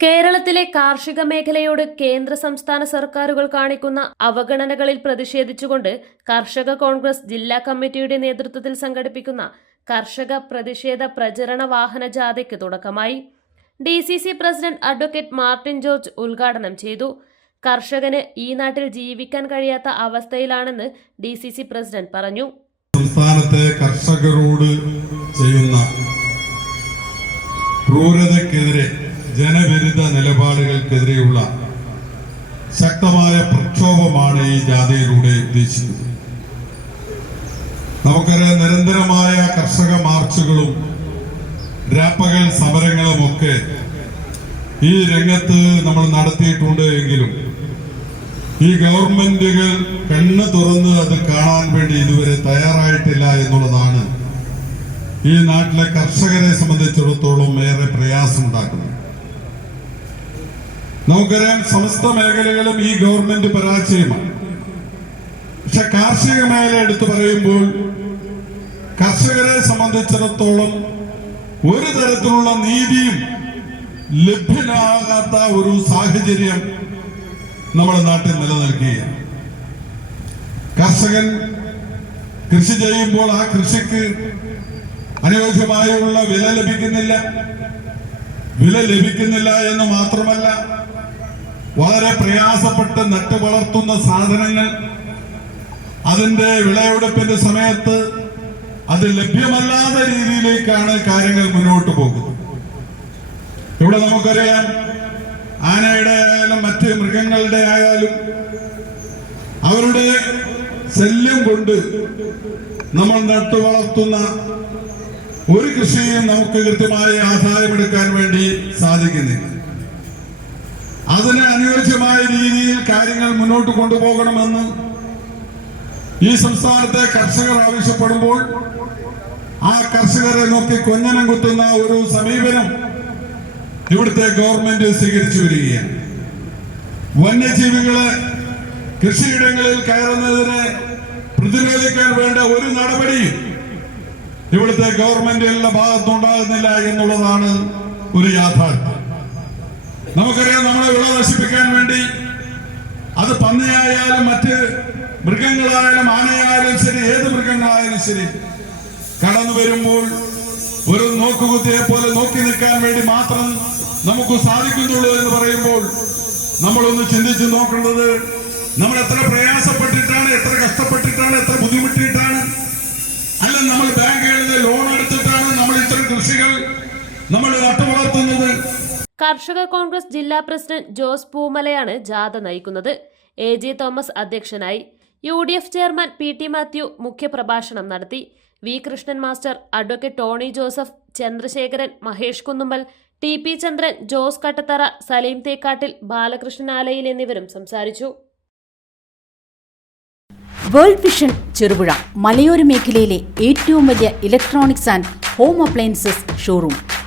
കേരളത്തിലെ കാർഷിക മേഖലയോട് കേന്ദ്ര സംസ്ഥാന സർക്കാരുകൾ കാണിക്കുന്ന അവഗണനകളിൽ പ്രതിഷേധിച്ചുകൊണ്ട് കർഷക കോൺഗ്രസ് ജില്ലാ കമ്മിറ്റിയുടെ നേതൃത്വത്തിൽ സംഘടിപ്പിക്കുന്ന കർഷക പ്രതിഷേധ പ്രചരണ വാഹന ജാഥയ്ക്ക് തുടക്കമായി. D C C president advocate Martin George ഉദ്ഘാടനം ചെയ്തു. കർഷകന് ഈ നാട്ടിൽ ജീവിക്കാൻ കഴിയാത്ത അവസ്ഥയിലാണെന്ന് ഡി സി സി പ്രസിഡന്റ് പറഞ്ഞു. സംസ്ഥാനത്തെ കർഷകരോട് ചെയ്യുന്ന ക്രൂരതയ്ക്കെതിരെ ജനവിരുദ്ധ നിലപാടുകൾക്കെതിരെയുള്ള ശക്തമായ പ്രക്ഷോഭമാണ് ഈ ജാഥയിലൂടെ ഉദ്ദേശിക്കുന്നത്. നമുക്കറിയാം നിരന്തരമായ കർഷക മാർച്ചുകളും രാപ്പകൽ സമരങ്ങളുമൊക്കെ ഈ രംഗത്ത് നമ്മൾ നടത്തിയിട്ടുണ്ട് എങ്കിലും ഈ ഗവൺമെന്റുകൾ കണ്ണ് തുറന്ന് അത് കാണാൻ വേണ്ടി ഇതുവരെ തയ്യാറായിട്ടില്ല എന്നുള്ളതാണ് ഈ നാട്ടിലെ കർഷകരെ സംബന്ധിച്ചിടത്തോളം ഏറെ പ്രയാസമുണ്ടാക്കുന്നത്. നമുക്കറിയാം സമസ്ത മേഖലകളും ഈ ഗവൺമെന്റ് പരാജയമാണ്. പക്ഷെ കാർഷിക മേഖല എടുത്തു പറയുമ്പോൾ കർഷകരെ സംബന്ധിച്ചിടത്തോളം ഒരു തരത്തിലുള്ള നീതിയും ലഭ്യമാകാത്ത ഒരു സാഹചര്യം നമ്മുടെ നാട്ടിൽ നിലനിൽക്കുകയാണ്. കർഷകൻ കൃഷി ചെയ്യുമ്പോൾ ആ കൃഷിക്ക് അനുയോജ്യമായുള്ള വില ലഭിക്കുന്നില്ല. വില ലഭിക്കുന്നില്ല എന്ന് മാത്രമല്ല വളരെ പ്രയാസപ്പെട്ട് നട്ടു വളർത്തുന്ന സാധനങ്ങൾ അതിന്റെ വിളവെടുപ്പിന്റെ സമയത്ത് അത് ലഭ്യമല്ലാത്ത രീതിയിലേക്കാണ് കാര്യങ്ങൾ മുന്നോട്ട് പോകുന്നത്. ഇവിടെ നമുക്കറിയാം ആനയുടെ ആയാലും മറ്റ് മൃഗങ്ങളുടെ ആയാലും അവരുടെ ശല്യം കൊണ്ട് നമ്മൾ നട്ടു വളർത്തുന്ന ഒരു കൃഷിയും നമുക്ക് കൃത്യമായി ആദായമെടുക്കാൻ വേണ്ടി സാധിക്കുന്നില്ല. അതിന് അനുയോജ്യമായ രീതിയിൽ കാര്യങ്ങൾ മുന്നോട്ട് കൊണ്ടുപോകണമെന്ന് ഈ സംസ്ഥാനത്തെ കർഷകർ ആവശ്യപ്പെടുമ്പോൾ ആ കർഷകരെ നോക്കി കൊഞ്ഞനം കുത്തുന്ന ഒരു സമീപനം ഇവിടുത്തെ ഗവൺമെന്റ് സ്വീകരിച്ചു വരികയാണ്. വന്യജീവികളെ കൃഷിയിടങ്ങളിൽ കയറുന്നതിനെ പ്രതിരോധിക്കാൻ വേണ്ട ഒരു നടപടിയും ഇവിടുത്തെ ഗവൺമെന്റിന്റെ ഭാഗത്തുണ്ടാകുന്നില്ല എന്നുള്ളതാണ് ഒരു യാഥാർത്ഥ്യം. നമുക്കറിയാം നമ്മളെ വിള നശിപ്പിക്കാൻ വേണ്ടി അത് പന്നിയായാലും മറ്റ് മൃഗങ്ങളായാലും ആനയായാലും ശരി ഏത് മൃഗങ്ങളായാലും ശരി കടന്നു വരുമ്പോൾ ഒരു നോക്കുകുത്തിയെ പോലെ നോക്കി നിൽക്കാൻ വേണ്ടി മാത്രം നമുക്ക് സാധിക്കുന്നുള്ളൂ എന്ന് പറയുമ്പോൾ നമ്മളൊന്ന് ചിന്തിച്ച് നോക്കേണ്ടത് നമ്മൾ എത്ര പ്രയാസപ്പെട്ടിട്ടാണ് എത്ര കഷ്ടപ്പെട്ടിട്ടാണ് എത്ര ബുദ്ധിമുട്ടിയിട്ടാണ്? അല്ല നമ്മൾ ബാങ്കുകളിൽ ലോൺ എടുത്തിട്ടാണ് നമ്മൾ ഇത്തരം കൃഷികൾ നമ്മൾ നട്ടുവളർത്തുന്നത്. കർഷക കോൺഗ്രസ് ജില്ലാ പ്രസിഡന്റ് ജോസ് പൂമലയാണ് ജാഥ നയിക്കുന്നത്. എ ജെ തോമസ് അധ്യക്ഷനായി U D F chairman P T Mathew മുഖ്യപ്രഭാഷണം നടത്തി. V Krishnan master advocate Tony Joseph Chandrasekharan Mahesh Kunnummal T P Chandran Jose Kattathara Salim Thekkattil Balakrishnan Alayil എന്നിവരും സംസാരിച്ചു. വേൾഡ് വിഷൻ ചെറുപുഴ മലയോര മേഖലയിലെ ഏറ്റവും വലിയ electronics and home appliances showroom.